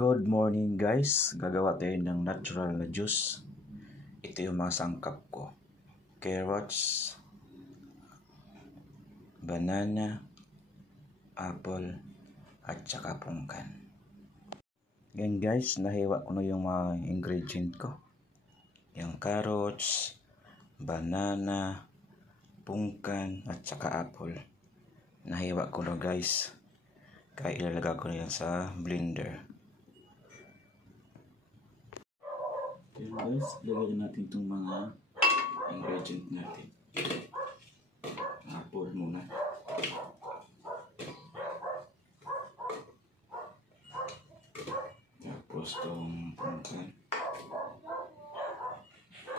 Good morning guys, gagawa tayo ng natural na juice. Ito yung mga sangkap ko. Carrots, banana, apple, at saka pungkan. Yan guys, nahiwa ko na yung mga ingredient ko. Yung carrots, banana, pungkan, at saka apple. Nahiwa ko na guys. Kaya ilalagay ko na yan sa blender. Yan guys, lagyan natin itong mga ingredient natin. Apple muna. Tapos itong pungkan.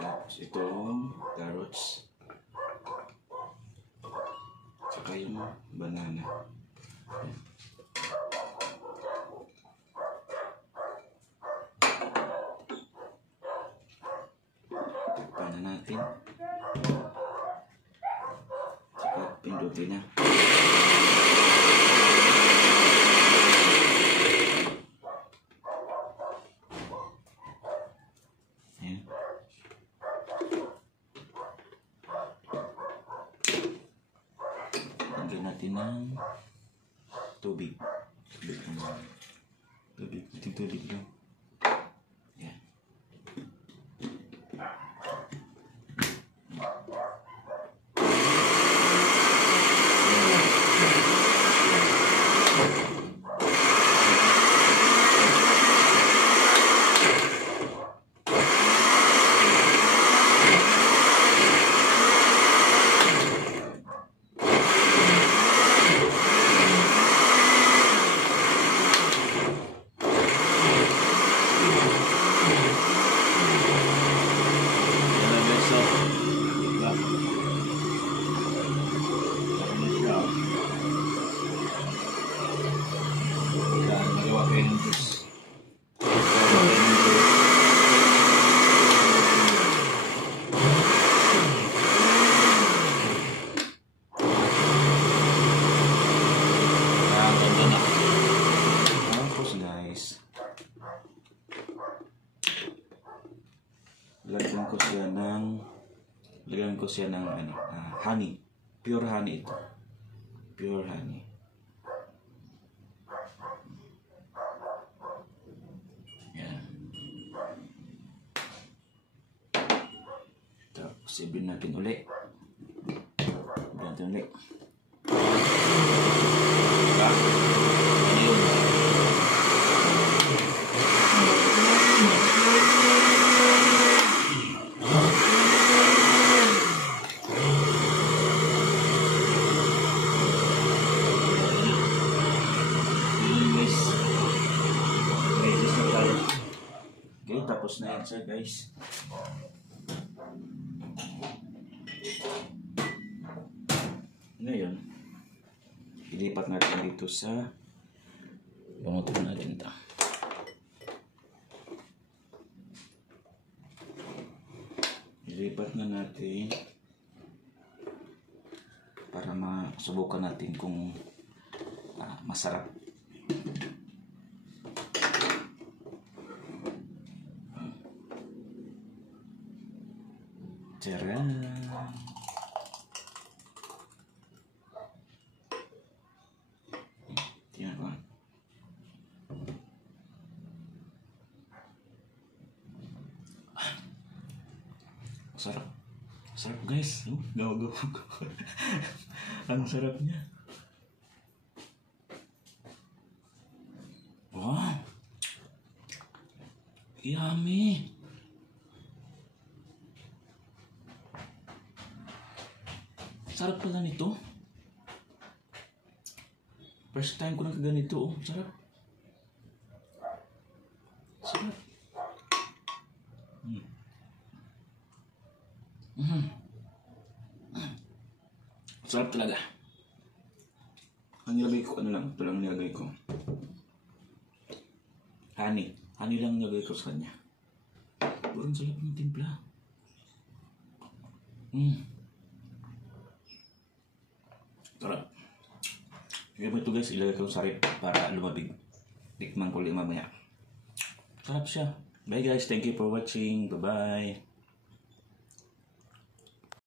Tapos itong carrots. Saka yung banana. Yan. Takpan na natin. Saka pindutin na. Ayan. Lagyan natin ng tubig. Tubig naman. Tubig lang. Lagyan ko siya ng honey. Pure honey ito. Pure honey. Yan. Tapos i-blend natin ulit. Blend natin ulit. Diba? Ano yun? Tapos na yan siya guys. Ngayon, ilipat natin dito sa lumoto natin ito. Ilipat na natin para masubukan natin kung masarap. Tcharan! Tingnan ko. Sarap. Sarap guys. Gawa-gawa ko. Ang sarap niya. Wow! Yummy! Sarap pala nito. First time ko nakaganito. Oh. Sarap. Sarap. Sarap talaga. Ang nilagay ko, ano lang, ito lang nilagay ko. Honey. Honey lang nilagay ko sa kanya. Parang sarap ng timpla. Sarap. Kaya ito guys, ilagay ko sa rep para lumabig. Tikman ko ulit mamaya. Sarap siya. Bye guys, thank you for watching. Bye-bye.